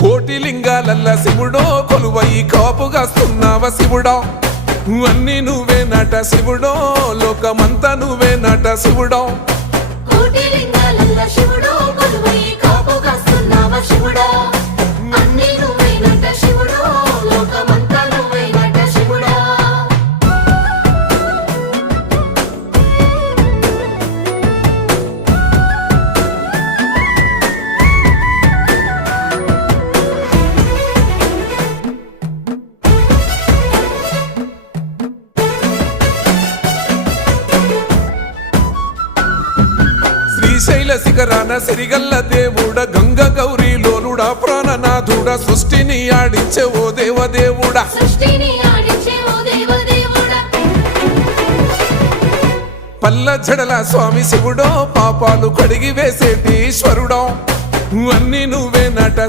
కోటి లింగాలల్ల శివుడో కొలువై కాపుగాస్తున్నావ శివుడా అన్ని నువ్వే నట శివుడో లోకమంతా నువ్వే నట శివుడో కోటి లింగాలల్ల శివుడో కొలువై కాపుగాస్తున్నావ శివుడా అన్ని నువ్వే నట శివుడో లోకమంతా నువ్వే నట శివుడా శ్రీశైల శిఖరాన సిరిగల్ల దేవుడ గంగ గౌరీ లోలుడా ప్రాణనాథుడ సృష్టిని ఆడించే ఓ దేవదేవుడా సృష్టిని ఆడించే ఓ దేవదేవుడా పల్ల జడల స్వామి శివుడో పాపాలు కడిగి వేసేటి ఈశ్వరుడో అన్ని నువ్వే నట